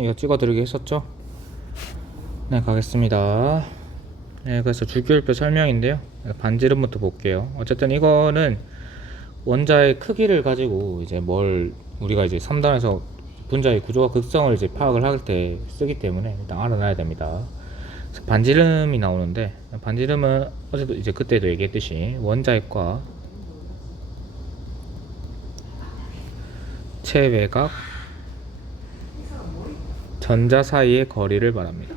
이거 찍어드리기 했었죠? 네, 가겠습니다. 네, 그래서 주기율표 설명인데요. 반지름부터 볼게요. 어쨌든 이거는 원자의 크기를 가지고 이제 우리가 이제 3단에서 분자의 구조와 극성을 이제 파악을 할 때 쓰기 때문에 일단 알아놔야 됩니다. 그래서 반지름이 나오는데, 반지름은 어제도 이제 그때도 얘기했듯이 원자핵과 체외각 전자 사이의 거리를 말합니다.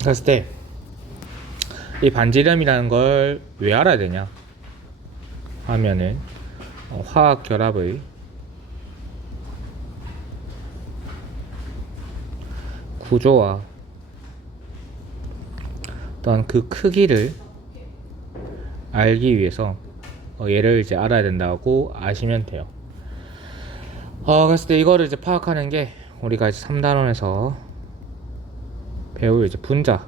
그랬을 때 이 반지름이라는 걸 왜 알아야 되냐 하면은 화학 결합의 구조와 어떤 그 크기를 알기 위해서 얘를 이제 알아야 된다고 아시면 돼요. 그랬을 때 이거를 이제 파악하는 게 우리가 이제 3단원에서 배울 이제 분자의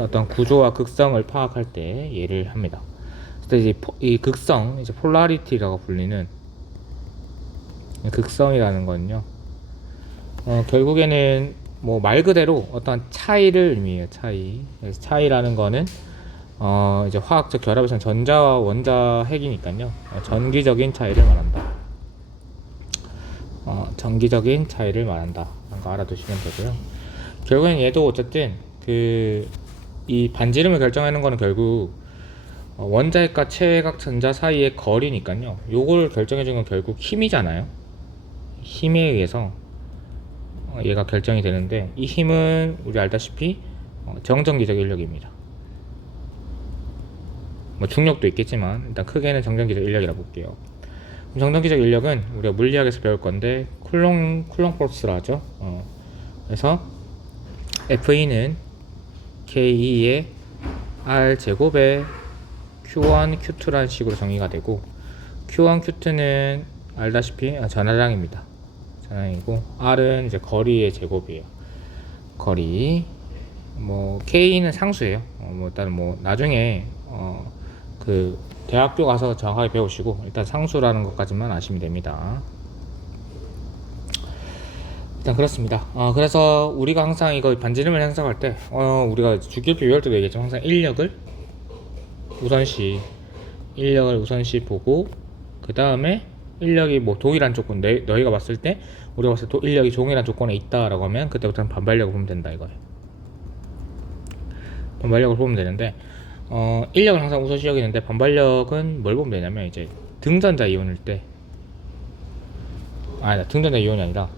어떤 구조와 극성을 파악할 때 얘를 합니다. 그래서 이제 이 극성, 이제 폴라리티라고 불리는 극성이라는 건요. 결국에는 뭐 말 그대로 어떤 차이를 의미해요. 그래서 차이라는 거는 이제 화학적 결합에서는 전자와 원자 핵이니까요. 전기적인 차이를 말한다. 전기적인 차이를 말한다. 라는 거 알아두시면 되고요. 결국엔 얘도 어쨌든 이 반지름을 결정하는 거는 결국 원자핵과 체외각 전자 사이의 거리니까요. 요걸 결정해주는 건 결국 힘이잖아요. 힘에 의해서 얘가 결정이 되는데, 이 힘은 우리 알다시피 정전기적 인력입니다. 뭐 중력도 있겠지만 일단 크게는 정전기적 인력이라 볼게요. 정전기적 인력은 우리가 물리학에서 배울 건데 쿨롱 포스라 하죠. 그래서 F는 K2의 R 제곱에 Q1, Q2라는 식으로 정의가 되고, Q1, Q2는 알다시피 전하량입니다. 전하량이고, R은 이제 거리의 제곱이에요. 거리. 뭐 K는 상수예요. 일단 나중에 대학교 가서 정확하게 배우시고 일단 상수라는 것까지만 아시면 됩니다. 일단 그렇습니다. 그래서 우리가 항상 이거 반지름을 형성할 때 우리가 주기율표 외울 때도 얘기했지만 항상 인력을 우선시 보고, 그 다음에 인력이 뭐 동일한 조건, 너희가 봤을 때 우리가 봤을 때 인력이 동일한 조건에 있다라고 하면 그때부터는 반발력을 보면 된다 이거예요. 반발력을 보면 되는데, 인력을 항상 우선시 여기는데 반발력은 뭘 보면 되냐면 이제 등전자 이온일 때, 등전자 이온이 아니라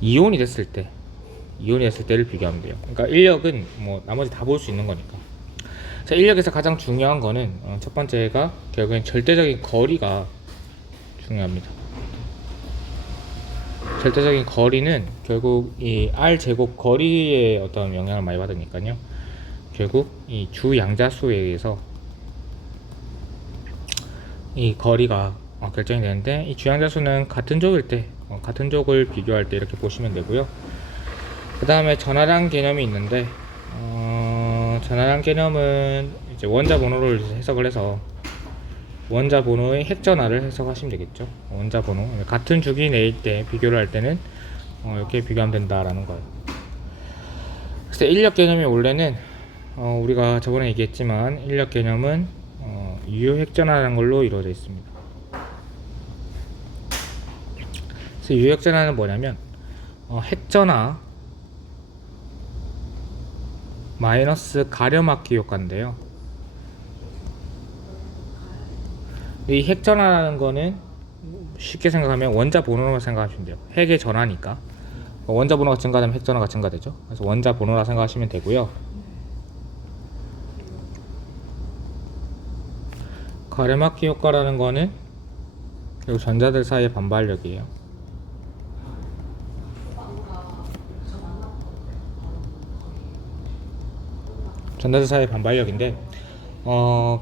이온이 됐을 때를 비교하면 돼요. 그러니까 인력은 뭐 나머지 다 볼 수 있는 거니까. 자, 인력에서 가장 중요한 거는 첫 번째가 결국엔 절대적인 거리가 중요합니다. 절대적인 거리는 결국 이 R 제곱 거리에 어떤 영향을 많이 받으니까요. 결국 이 주 양자수에 의해서 이 거리가 결정이 되는데, 이 주 양자수는 같은 족일 때, 같은 족을 비교할 때 이렇게 보시면 되고요. 그 다음에 전하량 개념이 있는데, 전하량 개념은 이제 원자 번호를 해석을 해서 원자 번호의 핵전하를 해석하시면 되겠죠. 원자 번호 같은 주기 내일 때 비교를 할 때는 이렇게 비교하면 된다라는 거예요. 그래서 인력 개념이 원래는 우리가 저번에 얘기했지만 인력 개념은 유효 핵전하라는 걸로 이루어져 있습니다. 그래서 유효 핵전하는 뭐냐면 핵전하 마이너스 가려막기 효과인데요. 이 핵전하라는 거는 쉽게 생각하면 원자 번호로 생각하시면 돼요. 핵의 전하니까 원자 번호가 증가되면 핵 전하가 증가되죠. 그래서 원자 번호라 생각하시면 되고요. 가려막기 효과라는 거는 그리고 전자들 사이의 반발력이에요. 전자들 사이의 반발력인데,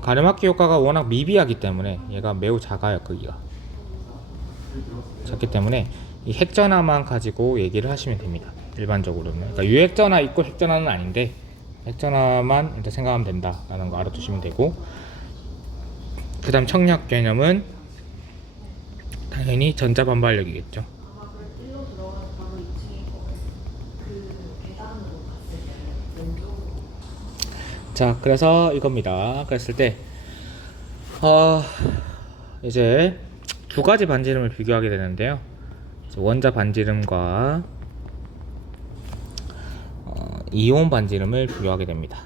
가려막기 효과가 워낙 미비하기 때문에 얘가 매우 작아요. 크기가 작기 때문에 이 핵전하만 가지고 얘기를 하시면 됩니다. 일반적으로는. 그러니까 유핵전하 있고 핵전하는 아닌데 핵전하만 일단 생각하면 된다라는 거 알아두시면 되고, 그 다음 청력 개념은 당연히 전자 반발력이겠죠. 일로 들어가서 바로 2층인 거. 그 계단으로 갔을 때 왼쪽으로. 자, 그래서 이겁니다. 그랬을 때 어, 이제 두 가지 반지름을 비교하게 되는데요. 원자 반지름과 이온 반지름을 비교하게 됩니다.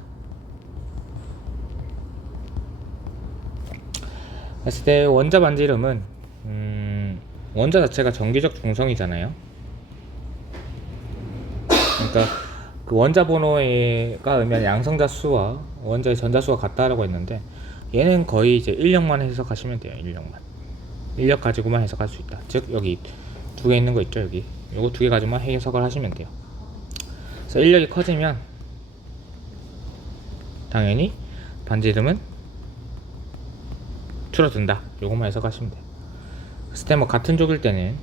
그랬을 때 원자 반지름은 원자 자체가 전기적 중성이잖아요. 그러니까 그 원자 번호가 의미하는 양성자 수와 원자의 전자 수가 같다라고 했는데, 얘는 거의 이제 인력만 해석하시면 돼요. 인력 가지고만 해석할 수 있다. 즉 여기 두 개 있는 거 있죠. 여기 요거 두 개 가지고만 해석을 하시면 돼요. 그래서 인력이 커지면 당연히 반지름은 줄어든다. 요것만 해석하시면 돼요. 그랬을 때 뭐 같은 족일 때는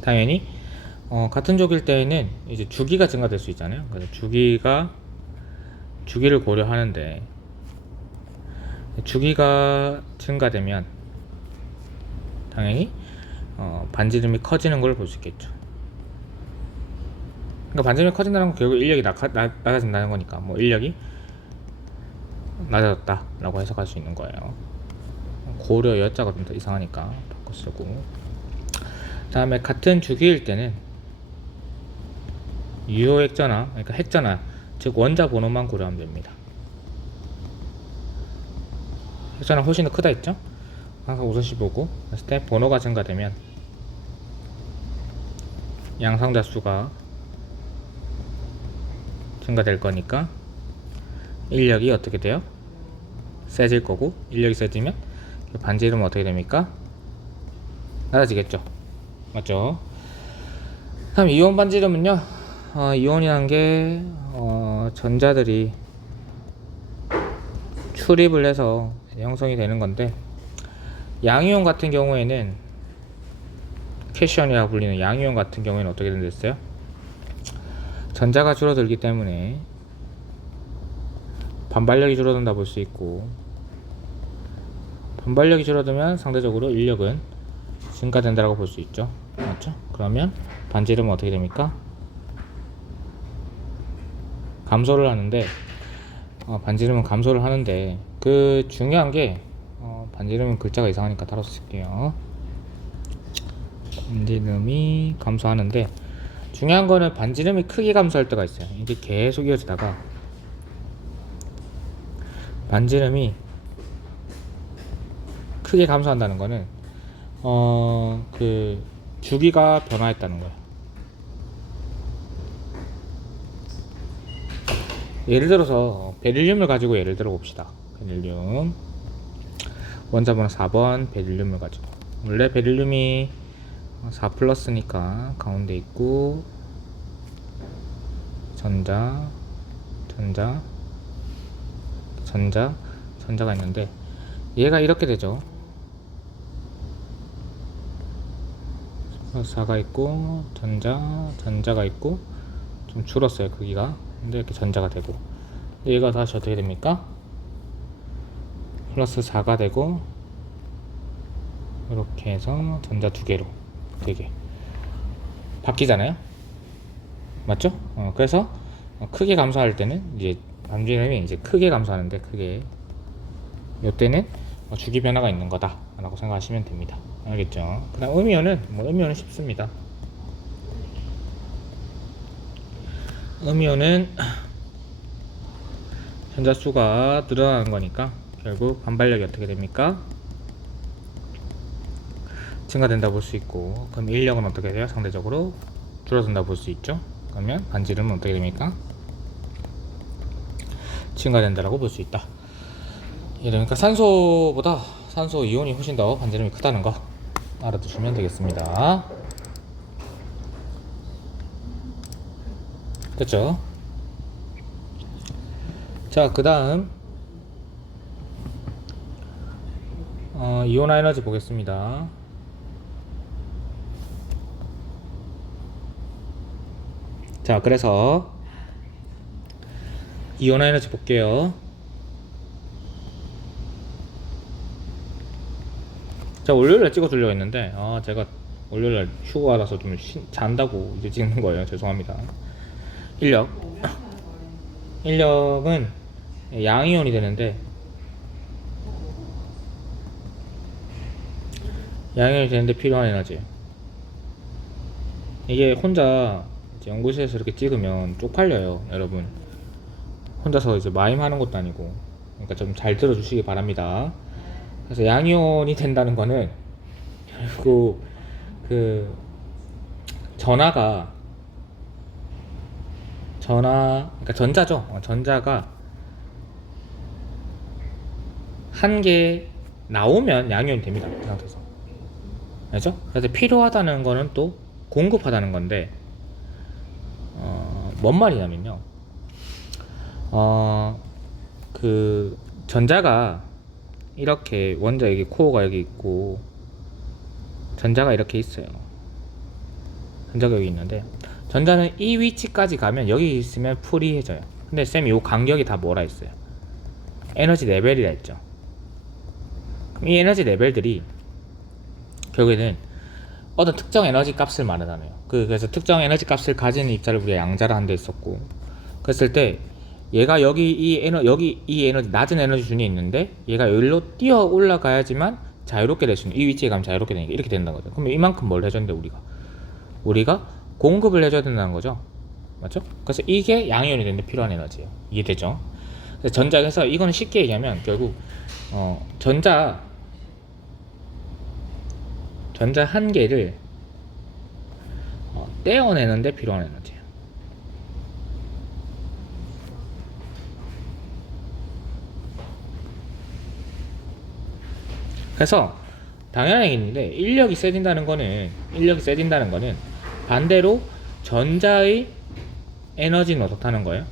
당연히 같은 족일 때에는 이제 주기가 증가될 수 있잖아요. 그래서 주기를 고려하는데, 주기가 증가되면 당연히 반지름이 커지는 걸 볼 수 있겠죠. 그러니까 반지름이 커진다는 건 결국 인력이 낮아진다는 거니까, 뭐 인력이 낮아졌다 라고 해석할 수 있는 거예요. 고려 여자가 좀 더 이상하니까 바꿔 쓰고, 다음에 같은 주기일 때는 유효 핵전화, 그러니까 핵전화, 즉 원자 번호만 고려하면 됩니다. 핵전화 훨씬 더 크다 했죠? 항상 우선시 보고, 그랬을 때 번호가 증가되면 양성자 수가 증가될 거니까 인력이 어떻게 돼요? 세질 거고, 인력이 세지면 반지름은 어떻게 됩니까? 낮아지겠죠. 맞죠? 다음 이온 반지름은요, 이온이라는 게 전자들이 출입을 해서 형성이 되는 건데, 양이온 같은 경우에는, 캐션이라고 불리는 양이온 같은 경우에는 어떻게 됐어요? 전자가 줄어들기 때문에 반발력이 줄어든다 볼 수 있고, 반발력이 줄어들면 상대적으로 인력은 증가된다고 볼 수 있죠. 맞죠? 그러면 반지름은 어떻게 됩니까? 감소를 하는데, 반지름은 감소를 하는데, 그 중요한 게 반지름은 글자가 이상하니까 따로 쓸게요. 반지름이 감소하는데, 중요한 거는 반지름이 크게 감소할 때가 있어요. 이게 계속 이어지다가 반지름이 크게 감소한다는 거는 그 주기가 변화했다는 거예요. 예를 들어서 베릴륨을 가지고 예를 들어 봅시다. 베릴륨 원자번호 4번 베릴륨을 가지고, 원래 베릴륨이 4 플러스니까 가운데 있고, 전자가 있는데, 얘가 이렇게 되죠. 4가 있고 전자가 있고, 좀 줄었어요 크기가. 근데 이렇게 전자가 되고, 얘가 다시 어떻게 됩니까? 플러스 4가 되고, 이렇게 해서 전자 두 개로 되게 바뀌잖아요. 맞죠? 그래서 크게 감소할 때는 이제 반지름이 이제 크게 감소하는데, 크게 이때는 주기 변화가 있는 거다 라고 생각하시면 됩니다. 알겠죠? 그 다음 음이온은 쉽습니다. 음이온은 전자수가 늘어나는 거니까 결국 반발력이 어떻게 됩니까? 증가된다 볼 수 있고, 그럼 인력은 어떻게 돼요? 상대적으로 줄어든다 볼 수 있죠. 그러면 반지름은 어떻게 됩니까? 증가된다라고 볼 수 있다. 이러니까 산소 이온이 훨씬 더 반지름이 크다는 거 알아두시면 되겠습니다. 됐죠? 자, 그 다음 이온화 에너지 보겠습니다. 자, 그래서 이온화 에너지 볼게요. 제가 월요일에 찍어주려고 했는데 제가 월요일날 휴가라서 좀 잔다고 이제 찍는 거예요. 죄송합니다. 인력. 인력은 양이온이 되는데 필요한 에너지. 이게 혼자 이제 연구실에서 이렇게 찍으면 쪽팔려요, 여러분. 혼자서 이제 마임 하는 것도 아니고. 그러니까 좀 잘 들어주시기 바랍니다. 그래서 양이온이 된다는 거는 결국 그 그러니까 전자죠. 전자가 한 개 나오면 양이온이 됩니다. 그 상태에서. 알죠? 그래서 필요하다는 거는 또 공급하다는 건데, 뭔 말이냐면요. 그 전자가 이렇게 원자 여기 코어가 여기 있고 전자가 이렇게 있어요. 전자가 여기 있는데 전자는 이 위치까지 가면 여기 있으면 프리해져요. 근데 쌤이 요 간격이 다 뭐라 했어요? 에너지 레벨이라 했죠. 그럼 이 에너지 레벨들이 결국에는 어떤 특정 에너지 값을 말하잖아요. 그래서 특정 에너지 값을 가지는 입자를 우리가 양자라 한 데 있었고, 그랬을 때 얘가 여기 이 에너지 낮은 에너지 준이 있는데 얘가 여기로 뛰어 올라가야지만 자유롭게 될 수 있는, 이 위치에 가면 자유롭게 되니까 이렇게 된다는 거죠. 그럼 이만큼 뭘 해줬는데 우리가 공급을 해줘야 된다는 거죠. 맞죠? 그래서 이게 양이온이 되는데 필요한 에너지예요. 이해되죠? 그래서 전자에서 이거는 쉽게 얘기하면 결국 전자 한 개를 떼어내는데 필요한 에너지예요. 그래서 당연한 얘기인데 인력이 세진다는 거는 반대로 전자의 에너지는 어떻다는 거예요?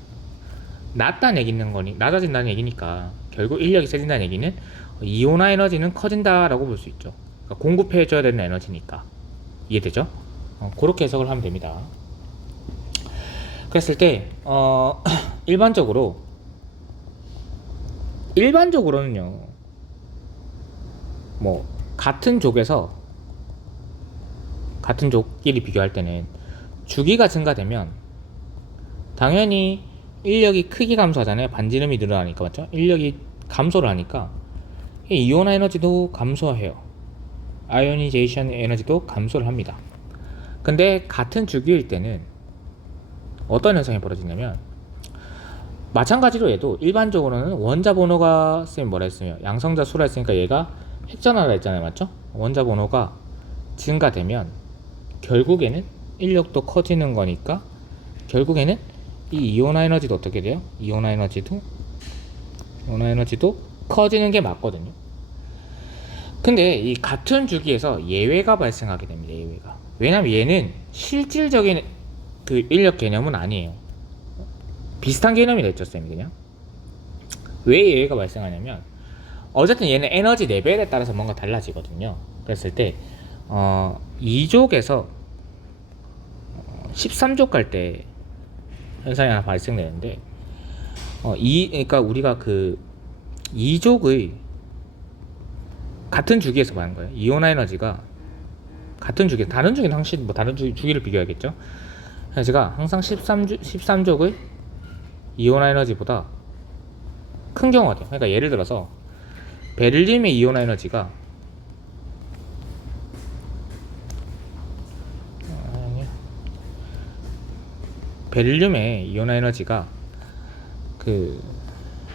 낮아진다는 얘기니까 결국 인력이 세진다는 얘기는 이온화 에너지는 커진다라고 볼 수 있죠. 그러니까 공급해줘야 되는 에너지니까. 이해되죠? 그렇게 해석을 하면 됩니다. 그랬을 때 일반적으로는요, 뭐 같은 족끼리 비교할 때는 주기가 증가되면 당연히 인력이 크게 감소하잖아요. 반지름이 늘어나니까. 맞죠? 인력이 감소를 하니까 이온화 에너지도 감소해요. 아이오니제이션 에너지도 감소를 합니다. 근데 같은 주기일 때는 어떤 현상이 벌어지냐면, 마찬가지로 얘도 일반적으로는 원자 번호가 쌤이 뭐라 했으면 양성자 수라 했으니까 얘가 핵전화라 했잖아요. 맞죠? 원자 번호가 증가되면 결국에는 인력도 커지는 거니까 결국에는 이 이온화 에너지도 어떻게 돼요? 이온화 에너지도 커지는 게 맞거든요. 근데 이 같은 주기에서 예외가 발생하게 됩니다. 예외가. 왜냐면 얘는 실질적인 그 인력 개념은 아니에요. 비슷한 개념이 됐죠, 쌤이 그냥. 왜 예외가 발생하냐면, 어쨌든 얘는 에너지 레벨에 따라서 뭔가 달라지거든요. 그랬을 때 2족에서 13족 갈 때 현상이 하나 발생되는데, 그러니까 우리가 그 2족의 같은 주기에서 말한 거예요. 이온화 에너지가 같은 주기, 다른 주기는 항상 다른 주기를 비교해야겠죠. 에너지가 항상 13족의 이온화 에너지보다 큰 경우가 돼요. 그러니까 예를 들어서 베릴륨의 이온화 에너지가 그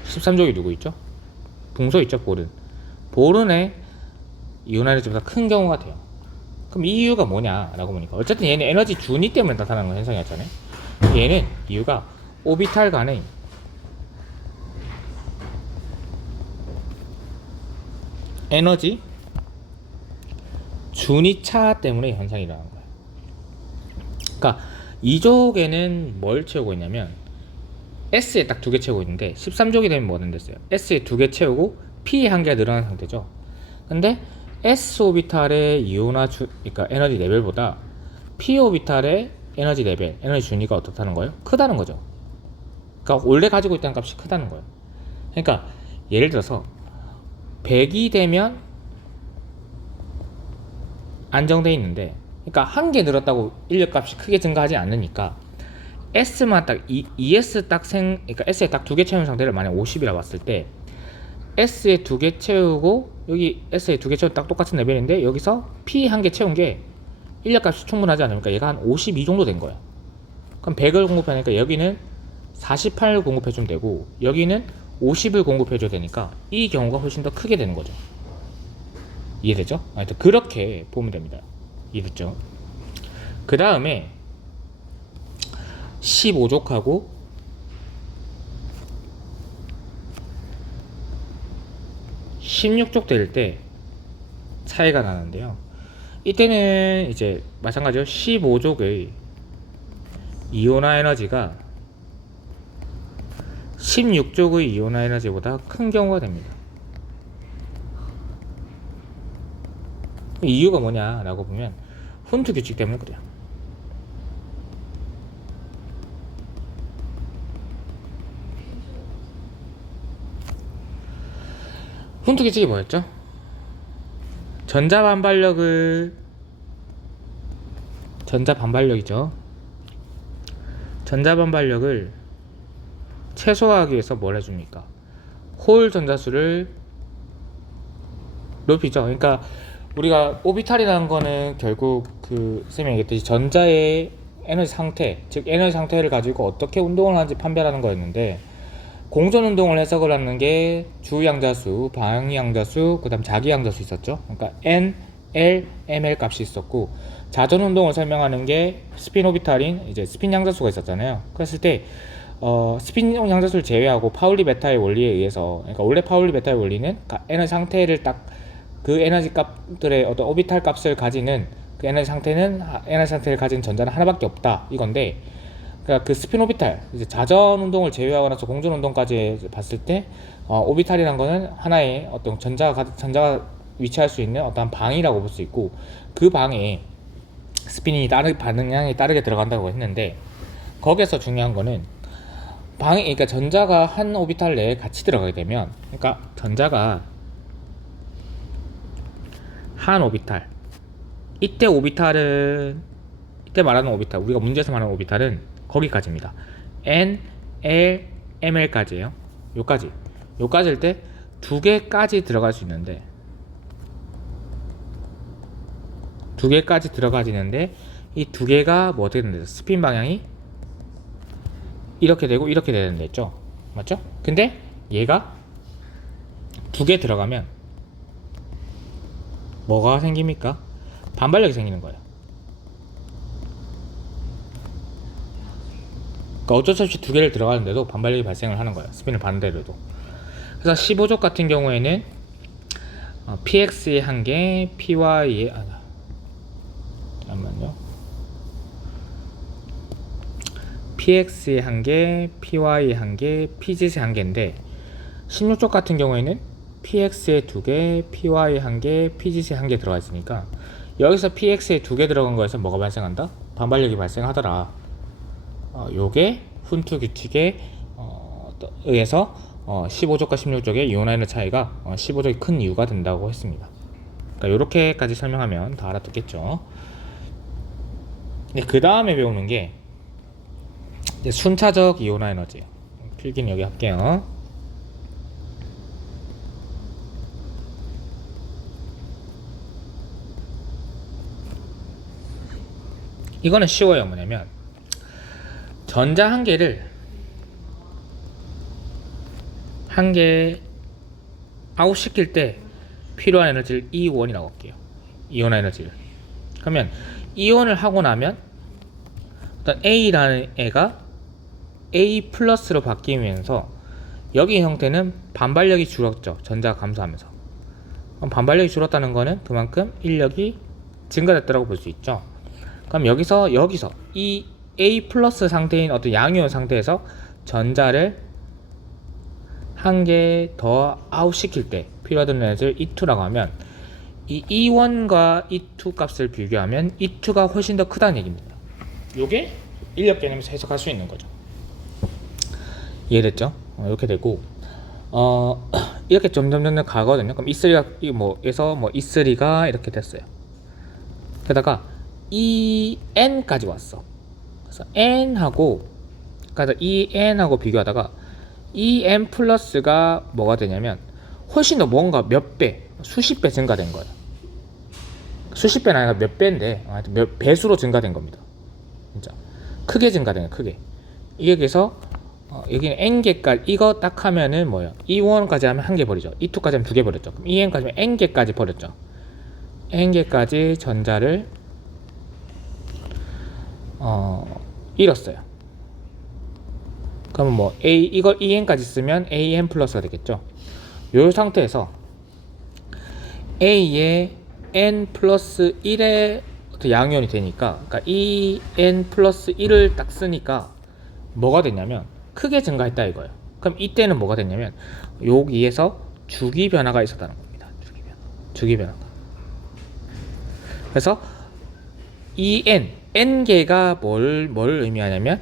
13족이 누구 있죠? 붕소 있죠, 보른의 이온화 에너지보다 큰 경우가 돼요. 그럼 이 이유가 뭐냐라고 보니까, 어쨌든 얘는 에너지 준위 때문에 나타나는 현상이었잖아요. 얘는 이유가 오비탈 간의 에너지 준위 차 때문에 현상이 일어나는 거예요. 그러니까 이족에는 뭘 채우고 있냐면 S에 딱 2개 채우고 있는데, 13족이 되면 뭐는 됐어요? S에 2개 채우고 P에 1개가 늘어난 상태죠. 근데 S 오비탈의 그러니까 에너지 레벨보다 P 오비탈의 에너지 레벨, 에너지 준위가 어떻다는 거예요? 크다는 거죠. 그러니까 원래 가지고 있다는 값이 크다는 거예요. 그러니까 예를 들어서 100이 되면 안정돼 있는데, 그러니까 한 개 늘었다고 인력값이 크게 증가하지 않으니까 S만 딱 ES 그러니까 S에 딱 두 개 채운 상태를 만약 50이라 봤을 때 S에 두 개 채우고 여기 S에 두 개 채우고 딱 똑같은 레벨인데 여기서 P 한 개 채운 게 인력값이 충분하지 않으니까 얘가 한 52 정도 된 거야. 그럼 100을 공급하니까 여기는 48을 공급해주면 되고 여기는 50을 공급해줘야 되니까 이 경우가 훨씬 더 크게 되는 거죠. 이해되죠? 하여튼 그렇게 보면 됩니다. 이해됐죠? 그 다음에 15족하고 16족 될 때 차이가 나는데요. 이때는 이제 마찬가지로 15족의 이온화 에너지가 16족의 이온화 에너지보다 큰 경우가 됩니다. 이유가 뭐냐라고 보면 훈트 규칙 때문에 그래요. 훈트 규칙이 뭐였죠? 전자 반발력이죠. 전자 반발력을 최소화하기 위해서 뭘 해줍니까? 홀 전자수를 높이죠. 그러니까 우리가 오비탈이라는 거는 결국 그 쌤이 얘기했듯이 전자의 에너지 상태, 즉 에너지 상태를 가지고 어떻게 운동을 하는지 판별하는 거였는데, 공전 운동을 해석을 하는 게 주양자수, 방향자수, 그다음 자기양자수 있었죠. 그러니까 N, L, ML 값이 있었고, 자전 운동을 설명하는 게 스핀 오비탈인 이제 스핀 양자수가 있었잖아요. 그랬을 때 스핀 양자수를 제외하고 파울리 베타의 원리에 의해서, 그러니까 원래 파울리 베타의 원리는 에너지 상태를 딱 그 에너지 값들의 어떤 오비탈 값을 가지는 그 에너지 상태를 가진 전자는 하나밖에 없다 이건데, 그러니까 그 스핀 오비탈, 이제 자전 운동을 제외하고 나서 공전 운동까지 봤을 때 오비탈이란 거는 하나의 어떤 전자가 위치할 수 있는 어떤 방이라고 볼 수 있고, 그 방에 스핀이 반응량이 따르게 들어간다고 했는데, 거기서 중요한 거는 그러니까 전자가 한 오비탈 내에 같이 들어가게 되면, 그러니까 전자가 한 오비탈, 이때 말하는 오비탈, 우리가 문제에서 말하는 오비탈은 거기까지입니다. N, L, ML까지예요. 요까지일 때 두 개까지 들어갈 수 있는데, 두 개까지 들어가지는데 이 두 개가 뭐 어떻게 되는데, 스핀 방향이 이렇게 되고 이렇게 되는 데 있죠. 맞죠? 근데 얘가 두 개 들어가면 뭐가 생깁니까? 반발력이 생기는 거예요. 그러니까 어쩔 수 없이 두 개를 들어가는데도 반발력이 발생을 하는 거예요. 스핀을 반대로도. 그래서 15족 같은 경우에는 PX의 한 개, PY의 잠깐만요. PX의 한 개, PY의 한 개, PZ의 한 개인데, 16족 같은 경우에는 PX에 두 개, PY에 한 개, PZ에 한 개 들어가 있으니까 여기서 PX에 두 개 들어간 거에서 뭐가 발생한다? 반발력이 발생하더라. 요게 훈트 규칙에 의해서 15족과 16족의 이온화의 차이가 15족이 큰 이유가 된다고 했습니다. 그러니까 요렇게까지 설명하면 다 알아듣겠죠. 네, 그 다음에 배우는 게 이제 순차적 이온화 에너지예요. 필기는 여기 할게요. 이거는 쉬워요. 뭐냐면 전자 한 개를 아웃시킬 때 필요한 에너지를 E1이라고 할게요. 이온화 에너지를. 그러면 이온을 하고 나면 일단 A라는 애가 A 플러스로 바뀌면서 여기 형태는 반발력이 줄었죠. 전자가 감소하면서. 그럼 반발력이 줄었다는 거는 그만큼 인력이 증가됐다고 볼 수 있죠. 그럼 여기서 이 A 플러스 상태인 어떤 양이온 상태에서 전자를 한 개 더 아웃시킬 때 필요하던 에너지를 E2라고 하면, 이 E1과 E2 값을 비교하면 E2가 훨씬 더 크다는 얘기입니다. 요게 인력 개념에서 해석할 수 있는 거죠. 이해됐죠? 이렇게 되고 이렇게 점점 가거든요. 그럼 E3가 E3가 이렇게 됐어요. 게다가 EN까지 왔어. 그래서 N하고, 그러니까 EN하고 비교하다가 EN 플러스가 뭐가 되냐면 훨씬 더 뭔가 몇 배, 수십 배 증가된 거예요. 수십 배는 아니라 몇 배인데 몇 배수로 증가된 겁니다. 진짜 크게 증가된 거예요. 크게. 이게 그래서 여기는 n개까지 이거 딱 하면은 뭐예요? E1까지 하면 한 개 버리죠. E2까지 하면 두 개 버렸죠. 그럼 EN까지 하면 n개까지 버렸죠. n개까지 전자를 잃었어요. 그러면 뭐 이걸 EN까지 쓰면 AN 플러스가 되겠죠. 이 상태에서 A의 N 플러스 1의 양이온이 되니까, 그러니까 EN 플러스 1을 딱 쓰니까 뭐가 됐냐면 크게 증가했다 이거예요. 그럼 이때는 뭐가 됐냐면 여기에서 주기 변화가 있었다는 겁니다. 주기 변화가. 그래서 N개가 뭘 의미하냐면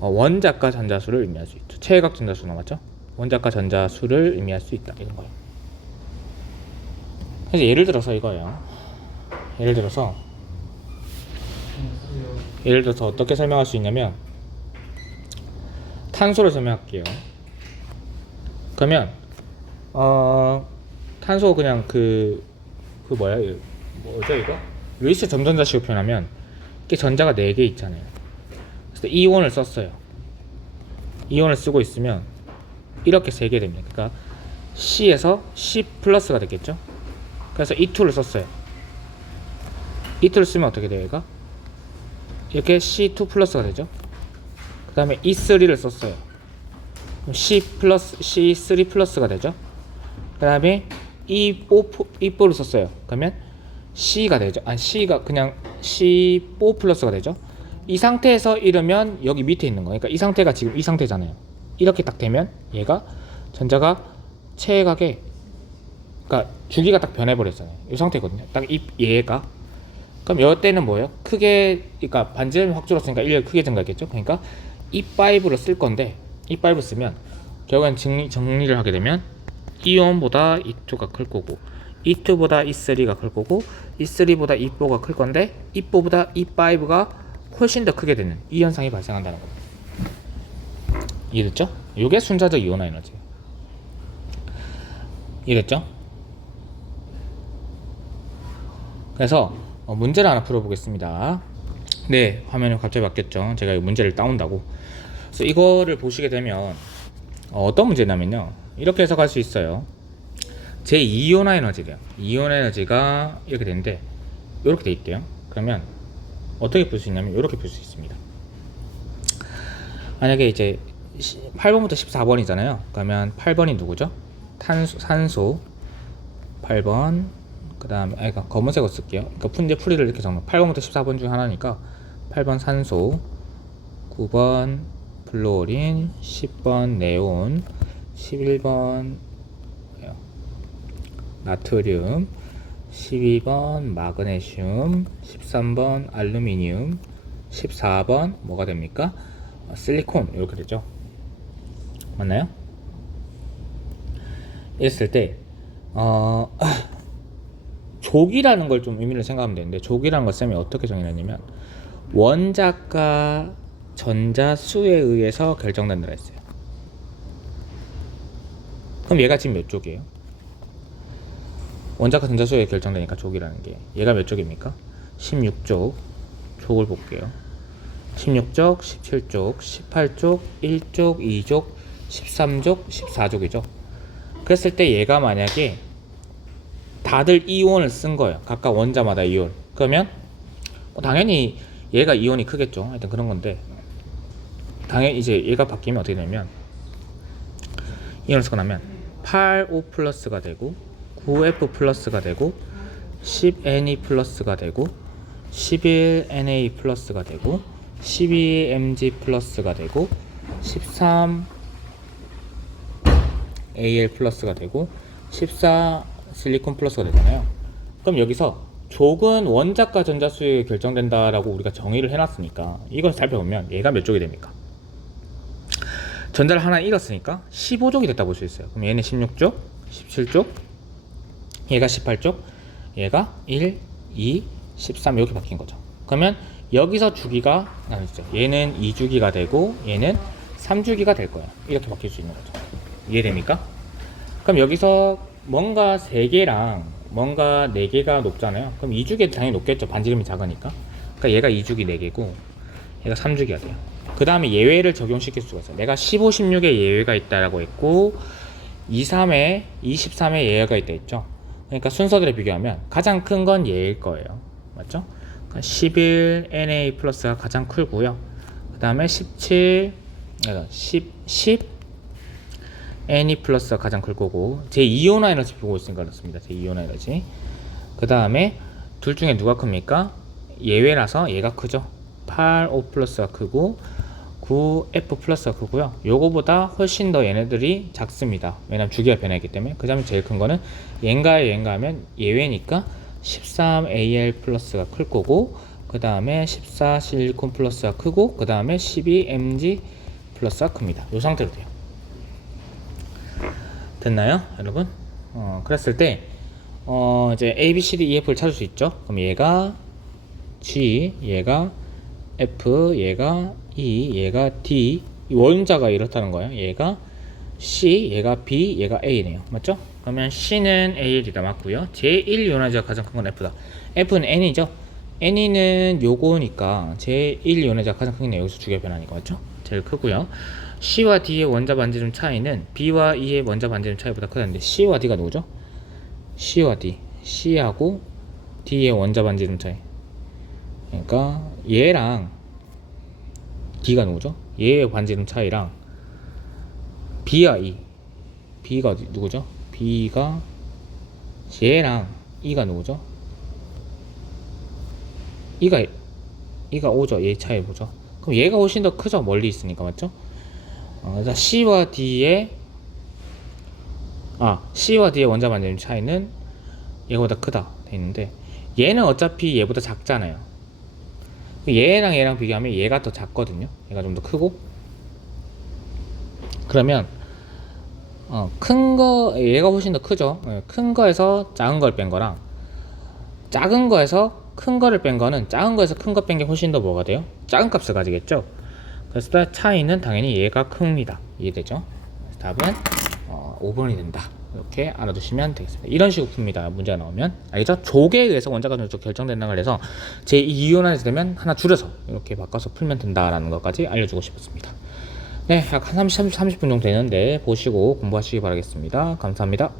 원자과 전자수를 의미할 수 있죠. 체외각 전자수 나왔죠? 원자과 전자수를 의미할 수 있다 이런 거예요. 그래서 예를 들어서 이거예요. 예를 들어서 어떻게 설명할 수 있냐면 탄소를 설명할게요. 그러면 탄소 그냥 뭐죠 이거? 루이스 점전자식으로 표현하면 이게 전자가 4개 있잖아요. 그래서 이온을 썼어요. 이온을 쓰고 있으면 이렇게 3개 됩니다. 그러니까 C에서 C 플러스가 됐겠죠? 그래서 E2를 썼어요. E2를 쓰면 어떻게 돼요, 얘가? 이렇게 C2 플러스가 되죠? 그 다음에 E3를 썼어요. C3 플러스가 되죠? 그 다음에 E4를 썼어요. 그러면 C가 되죠? 아니, C가 그냥 C4 플러스가 되죠? 이 상태에서 이러면 여기 밑에 있는 거예요. 그러니까 이 상태가 지금 이 상태잖아요. 이렇게 딱 되면 얘가 전자가 체각에, 그러니까 주기가 딱 변해버렸잖아요. 이 상태거든요. 딱 얘가. 그럼 이때는 뭐예요? 크게, 그러니까 반지름이 확 줄었으니까 인력이 크게 증가했겠죠? 그러니까 E5를 쓸 건데, E5 쓰면 결국엔 정리를 하게 되면 E1보다 E2가 클 거고, E2보다 E3가 클 거고, E3보다 E4가 클 건데, E4보다 E5가 훨씬 더 크게 되는 이 현상이 발생한다는 겁니다. 이해됐죠? 이게 순차적 이온화 에너지예요. 이해됐죠? 그래서 문제를 하나 풀어보겠습니다. 네, 화면에 갑자기 바뀌었죠. 제가 이 문제를 따온다고. 그래서 이거를 보시게 되면 어떤 문제냐면요, 이렇게 해석할 수 있어요. 제2이온화 에너지래요. 이온화 에너지가 이렇게 되는데 이렇게 돼 있대요. 그러면 어떻게 풀 수 있냐면 이렇게 풀 수 있습니다. 만약에 이제 8번부터 14번이잖아요. 그러면 8번이 누구죠? 산소 8번, 그 다음에 검은색으로 쓸게요. 그러니까 문제 풀이를 이렇게 적는 8번부터 14번 중 하나니까 8번 산소, 9번 플루오린, 10번 네온, 11번 나트륨, 12번 마그네슘, 13번 알루미늄, 14번 뭐가 됩니까? 실리콘. 이렇게 되죠. 맞나요? 이랬을 때 족이라는 걸 좀 의미를 생각하면 되는데, 족이라는 걸 쌤이 어떻게 정의했냐면 원자과 전자수에 의해서 결정된다 했어요. 그럼 얘가 지금 몇 족이에요? 원자과 전자수에 결정되니까 족이라는 게, 얘가 몇 족입니까? 16족. 족을 볼게요. 16족, 17족, 18족, 1족, 2족, 13족, 14족이죠. 그랬을 때 얘가 만약에 다들 이온을 쓴 거예요. 각각 원자마다 이온. 그러면 당연히 얘가 이온이 크겠죠. 하여튼 그런 건데, 당연히 이제 얘가 바뀌면 어떻게 되냐면 이온을 쓰고 나면 8O 플러스가 되고 9F 플러스가 되고 10Ne 플러스가 되고 11Na 플러스가 되고 12Mg 플러스가 되고 13Al 플러스가 되고 14 실리콘 플러스가 되잖아요. 그럼 여기서 족은 원자과 전자수에 결정된다라고 우리가 정의를 해놨으니까 이걸 살펴보면 얘가 몇 족이 됩니까? 전자를 하나 잃었으니까 15족이 됐다 볼 수 있어요. 그럼 얘는 16족, 17족, 얘가 18족, 얘가 1, 2, 13 이렇게 바뀐 거죠. 그러면 여기서 주기가 나뉘죠. 얘는 2주기가 되고 얘는 3주기가 될 거예요. 이렇게 바뀔 수 있는 거죠. 이해됩니까? 그럼 여기서 뭔가 3개랑 뭔가 4개가 높잖아요. 그럼 2주기도 당연히 높겠죠. 반지름이 작으니까. 그러니까 얘가 2주기 4개고 얘가 3주기가 돼요. 그 다음에 예외를 적용시킬 수가 있어요. 내가 15, 16에 예외가 있다라고 했고 23에 23에 예외가 있다 했죠. 그러니까 순서대로 비교하면 가장 큰 건 얘일 거예요. 맞죠? 그러니까 11 NA 플러스가 가장 크고요. 그 다음에 17 NE 플러스가 가장 클 거고 제2온화 에너지 보고 있으니까 그렇습니다. 제2온화 에너지. 그 다음에 둘 중에 누가 큽니까? 예외라서 얘가 크죠. 8 O 플러스가 크고 9 F 플러스가 크고요. 요거보다 훨씬 더 얘네들이 작습니다. 왜냐면 주기가 변했기 때문에. 그 다음에 제일 큰 거는 얘인가요 얘인가 하면 예외니까 13 AL 플러스가 클 거고 그 다음에 14 실리콘 플러스가 크고 그 다음에 12 MG 플러스가 큽니다. 요 상태로 돼요. 됐나요 여러분? 그랬을 때 이제 A, B, C, D, E, F를 찾을 수 있죠. 그럼 얘가 G, 얘가 F, 얘가 E, 얘가 D. 이 원자가 이렇다는 거예요. 얘가 C, 얘가 B, 얘가 A네요. 맞죠? 그러면 C는 AL이다 맞고요. 제1 이온화제가 가장 큰 건 F다. F는 N이죠. N이는 요거니까 제1 이온화제가 가장 큰 게 여기서 주기가 변하니까 맞죠? 제일 크고요. C와 D의 원자 반지름 차이는 B와 E의 원자 반지름 차이보다 크다는데 C와 D가 누구죠? C와 D. C하고 D의 원자 반지름 차이. 그러니까 얘랑 D가 누구죠? 얘의 반지름 차이랑 B와 E. B가 누구죠? B가 얘랑 E가 누구죠? E가 5죠. 얘 차이 보죠. 그럼 얘가 훨씬 더 크죠. 멀리 있으니까 맞죠? 그래서 C와 D의 원자 반지름 차이는 얘보다 크다 돼 있는데 얘는 어차피 얘보다 작잖아요. 얘랑 비교하면 얘가 더 작거든요. 얘가 좀 더 크고 그러면 큰 거 얘가 훨씬 더 크죠. 큰 거에서 작은 걸 뺀 거랑 작은 거에서 큰 거를 뺀 거는 작은 거에서 큰 거 뺀 게 훨씬 더 뭐가 돼요? 작은 값을 가지겠죠. 그래서 차이는 당연히 얘가 큽니다. 이해되죠? 답은 5번이 된다. 이렇게 알아두시면 되겠습니다. 이런 식으로 풉니다. 문제가 나오면. 알겠죠? 족에 의해서 원자가 결정된다고 해서 제2이온화에서 되면 하나 줄여서 이렇게 바꿔서 풀면 된다라는 것까지 알려주고 싶었습니다. 네, 약 한 30분 정도 되는데 보시고 공부하시기 바라겠습니다. 감사합니다.